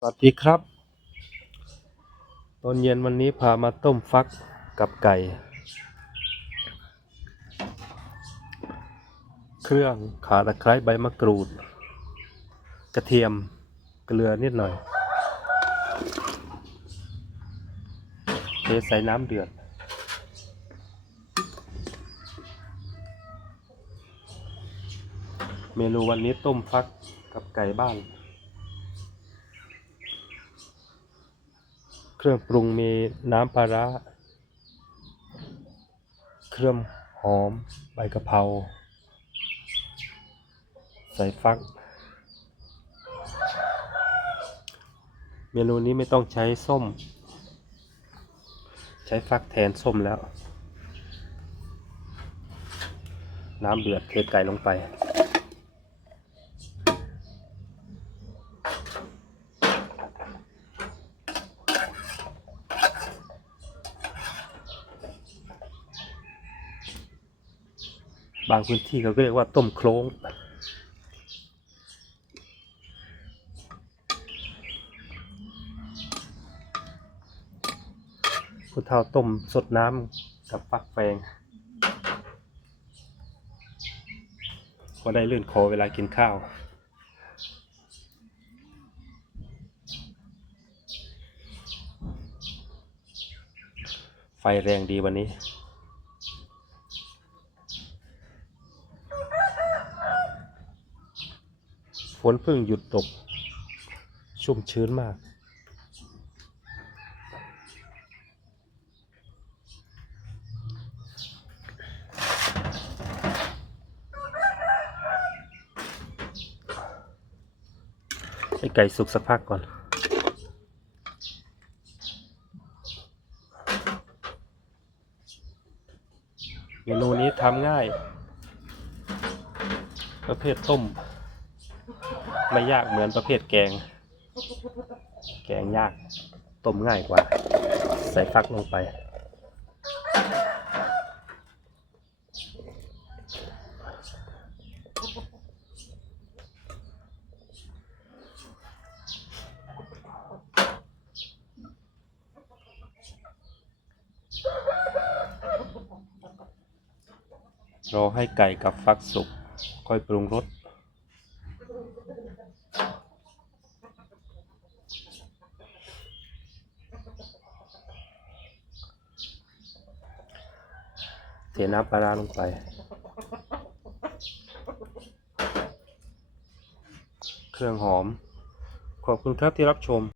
สวัสดีครับ ตอนเย็นวันนี้พามาต้มฟักกับไก่ เครื่องขาตะไคร้ใบมะกรูด กระเทียมเกลือนิดหน่อยเทใส่น้ำเดือด เมนูวันนี้ต้มฟักกับไก่บ้าน เครื่องปรุงมีน้ำปลาร้า เครื่องหอม ใบกะเพราใส่ฟัก เมนูนี้ไม่ต้องใช้ส้ม ใช้ฟักแทนส้มแล้ว น้ำเดือดเทไก่ลงไป บางพื้นที่เขาก็เรียกว่าต้มโคลงผู้เฒ่าต้มสดน้ำกับฟักแฟงก็ได้ลื่นคอเวลากินข้าวไฟแรงดีวันนี้ ฝนเพิ่งหยุดตก ชุ่มชื้นมาก ให้ไก่สุกสักพักก่อนเมนูนี้ทำง่าย ประเภทต้ม ไม่ยากเหมือนประเภทแกง แกงยากต้มง่ายกว่า ใส่ฟักลงไป รอให้ไก่กับฟักสุกค่อยปรุงรส เทน้ำปลาร้าลงไป เครื่องหอม ขอบคุณครับที่รับชม